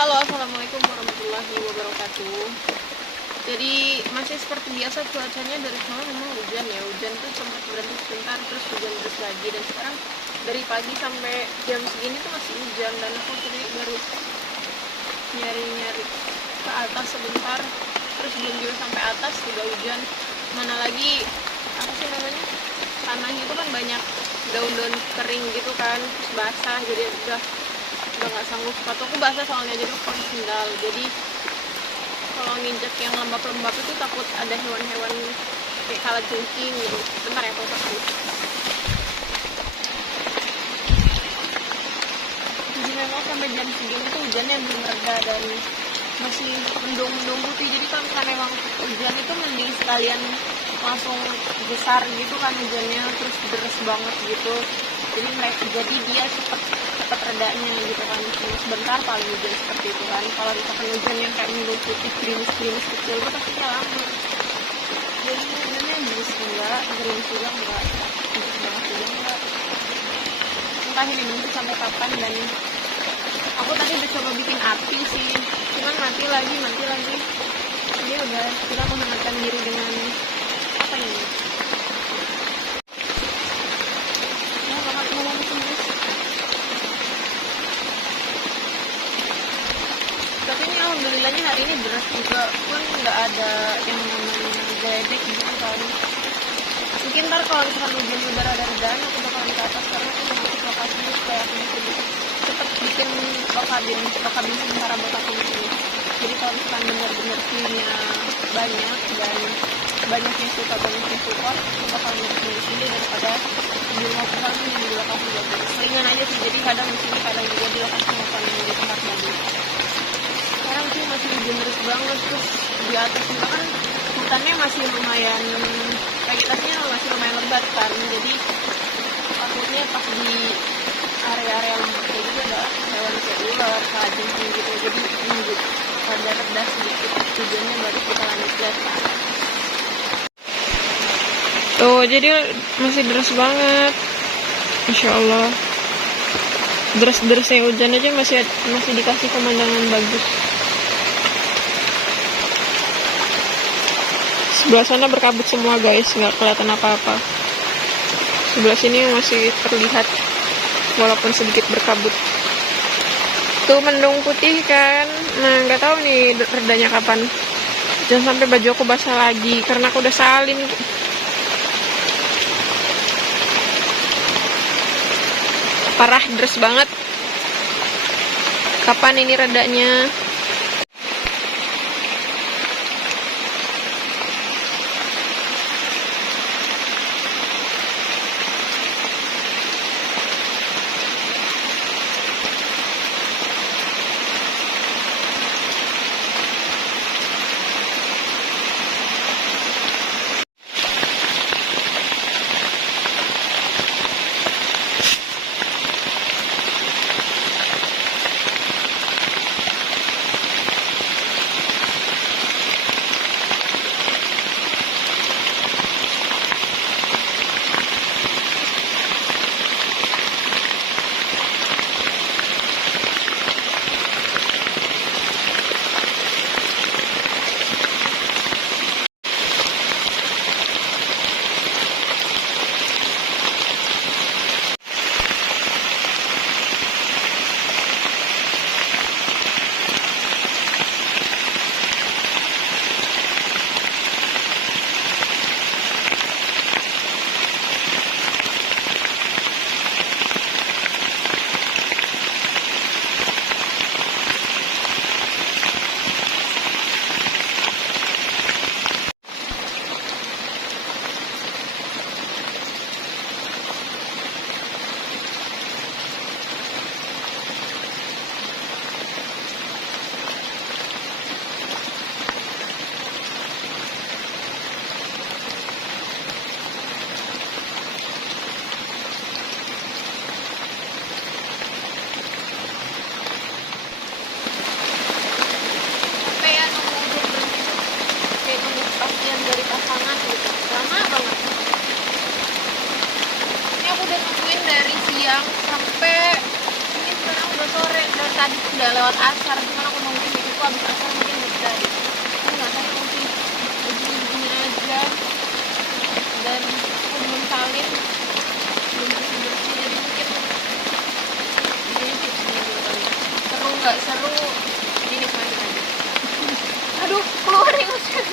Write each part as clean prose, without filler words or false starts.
Halo, assalamualaikum warahmatullahi wabarakatuh. Jadi masih seperti biasa cuacanya dari semalam memang hujan ya. Hujan tuh sempat berhenti sebentar, terus hujan terus lagi. Dan sekarang dari pagi sampai jam segini tuh masih hujan. Dan aku tadi baru nyari-nyari ke atas sebentar, terus belum juga sampai atas juga hujan. Mana lagi apa sih namanya, tanahnya itu kan banyak daun-daun kering gitu kan, terus basah, jadi udah nggak sanggup. Sepatuku basah soalnya, jadi aku pakai sendal. Jadi kalau nginjek yang lembab-lembab itu takut ada hewan-hewan kayak kalajengking gitu. Bentar ya, foto dulu. Jadi memang sampai jam segini tuh hujannya belum reda dan masih mendung-mendung putih. Jadi kalau misalnya memang hujan itu mending sekalian langsung besar gitu kan hujannya, terus deres banget gitu. Jadi dia cepet redanya gitu kan, cuma sebentar paling hujan seperti itu kan. Kalau misalkan hujan yang kayak mendung putih gerimis-gerimis kecil itu pastinya lama. Jadi hujannya gerimis enggak, gerimis juga enggak, gerimis banget juga enggak. Entah ini nanti sampai kapan. Dan aku tadi udah coba bikin api sih, cuman mati lagi. Ini udah kita menghangatkan diri dengan apa ini? Tapi ini alhamdulillahnya hari ini deras juga, pun nggak ada yang namanya geledek gitu kan. Mungkin ntar kalau misalkan hujan udah reda-redaan aku bakalan ke atas, karena aku mau masuk lokasinya supaya aku bisa cepet bikin lokabin sementara buat aku di sini. Jadi kalau misalkan bener-bener view-nya banyak dan banyak yang suka, banyak yang support, aku bakalan bikin di sini daripada di rumah perusahaan yang di lokasi bagus. Selingan aja sih, jadi kadang di sini, kadang juga di lokasi makan yang di tempat bagus. Sekarang sih masih hujan deras banget, terus di atas juga kan hutannya masih lumayan, vegetasinya masih lumayan lebat kan. Jadi takutnya pas di area-area lembut kayak gitu ada hewan kayak ular, kalajengking gitu. Jadi nunggu ada reda sedikit hujannya baru kita lanjut lihat ke atas. Tuh, jadi masih deras banget, Masya Allah. Deras-derasnya hujan aja masih dikasih pemandangan bagus. Sebelah sana berkabut semua guys, nggak kelihatan apa-apa. Sebelah sini masih terlihat walaupun sedikit berkabut. Tuh mendung putih kan. Nah, nggak tahu nih redanya kapan. Jangan sampai baju aku basah lagi karena aku udah salin. Parah, deras banget. Kapan ini redanya? Dari pasangan gitu, lama banget. Ini aku udah nungguin dari siang sampai ini sekarang udah sore, dari tadi tuh udah lewat asar, cuman aku nunggu ibuku abis asar mungkin udah deh. Aku nggak tahu masih begini aja, dan aku belum salin, belum bersih, jadi mungkin ini segini dulu kali. Seru nggak seru, dinikmatin aja. Aduh, keluar nih maksudnya.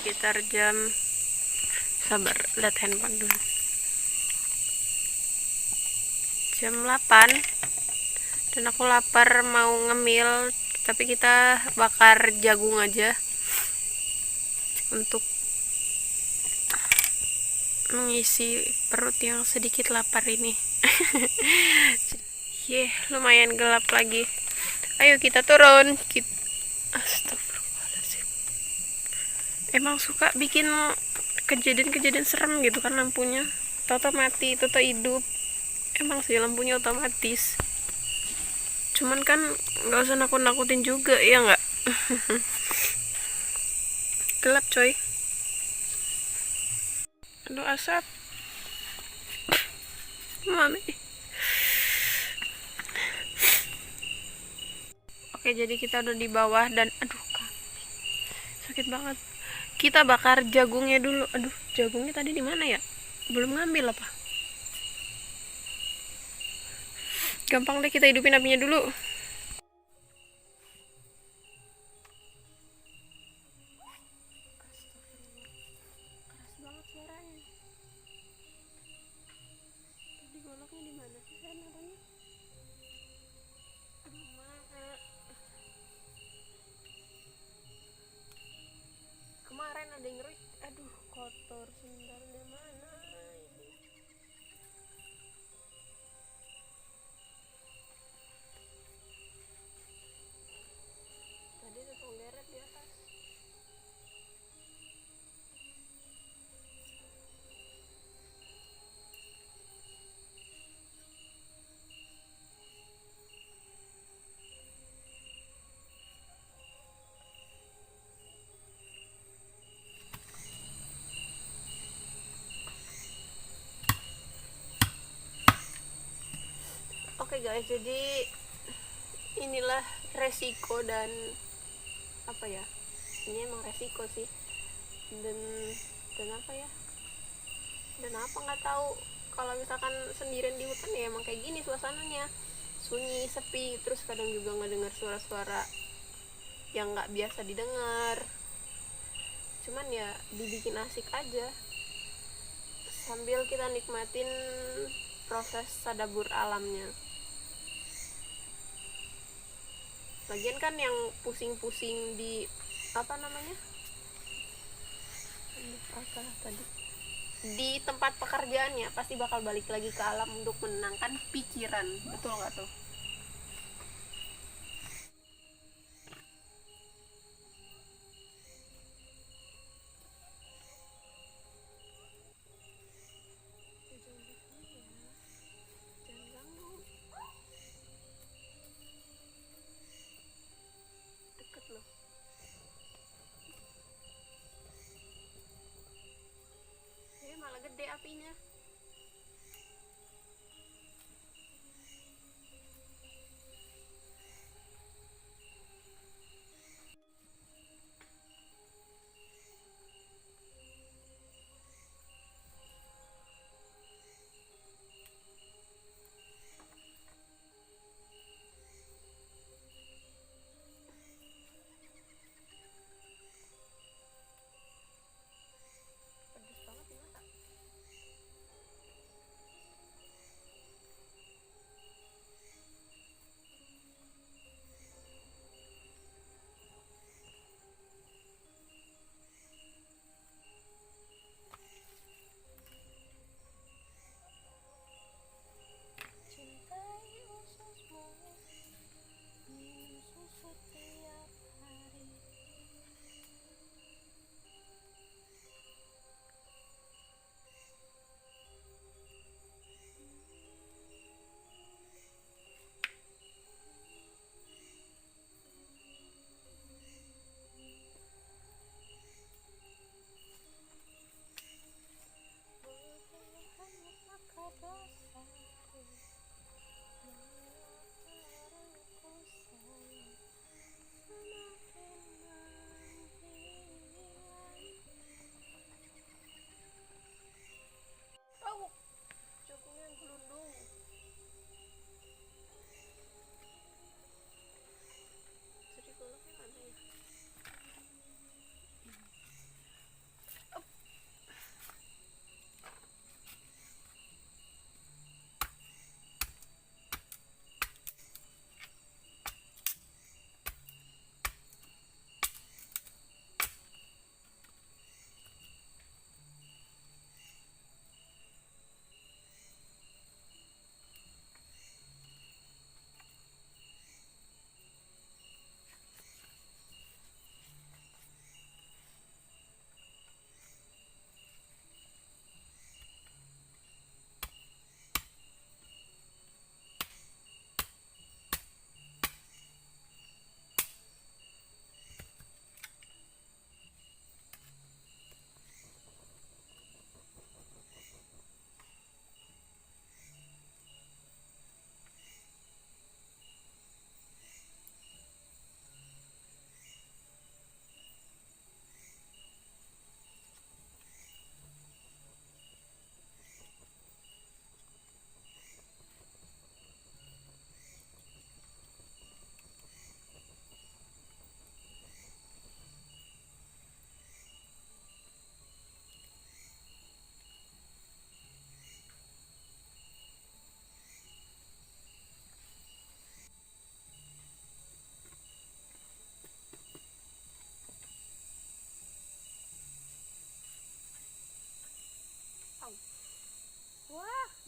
Sekitar jam, sabar, lihat handphone dulu, jam 8 dan aku lapar mau ngemil, tapi kita bakar jagung aja untuk mengisi perut yang sedikit lapar ini. Lumayan gelap lagi, ayo kita turun. Astagfirullahaladzim, emang suka bikin kejadian-kejadian serem gitu kan, lampunya toto mati, toto hidup. Emang sih lampunya otomatis, cuman kan nggak usah nakut-nakutin juga, ya nggak? Gelap coy, aduh asap mami. Oke, jadi kita udah di bawah dan aduh sakit banget. Kita bakar jagungnya dulu. Aduh, jagungnya tadi di mana ya? Belum ngambil apa? Gampang deh, kita hidupin apinya dulu. Keras banget suaranya. Tadi goloknya di mana sih saya naruhnya? Aduh, mana? Kemarin ada yang ngeruit. Aduh, kotor sendalnya mana ini? Tadi ada penggeret di atas. Oke guys, jadi inilah resiko dan apa ya? Ini emang resiko sih. Dan apa ya? Dan apa nggak tahu, kalau misalkan sendirian di hutan ya emang kayak gini suasananya, sunyi, sepi, terus kadang juga ngedengar suara-suara yang nggak biasa didengar. Cuman ya dibikin asik aja sambil kita nikmatin proses tadabbur alamnya. Lagian kan yang pusing-pusing di apa namanya, tadi di tempat pekerjaannya pasti bakal balik lagi ke alam untuk menenangkan pikiran, betul nggak tuh? Deket loh. Malah gede apinya.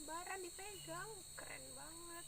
bara dipegang, keren banget.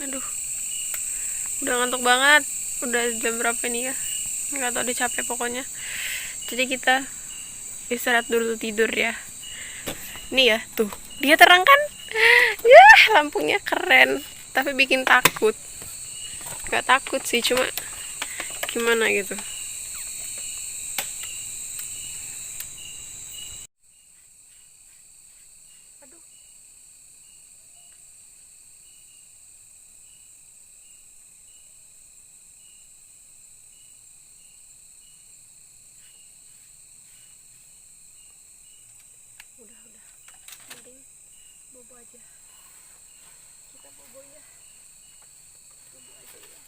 Aduh, udah ngantuk banget. Udah jam berapa nih ya? Nggak tahu, udah capek pokoknya. Jadi kita istirahat dulu, tidur ya. Nih ya, tuh. Dia terang kan? Ya, lampunya keren. Tapi bikin takut. Gak takut sih, cuma gimana gitu. Aduh. Udah. Mending bobo aja. Kita bobo ya. Bobo aja ya.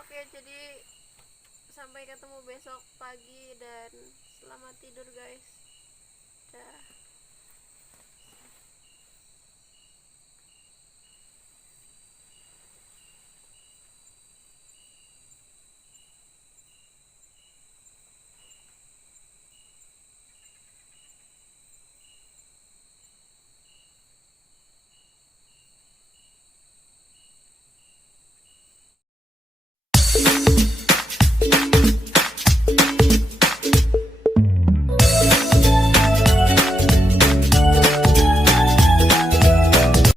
Oke, jadi sampai ketemu besok pagi dan selamat tidur guys. Dah.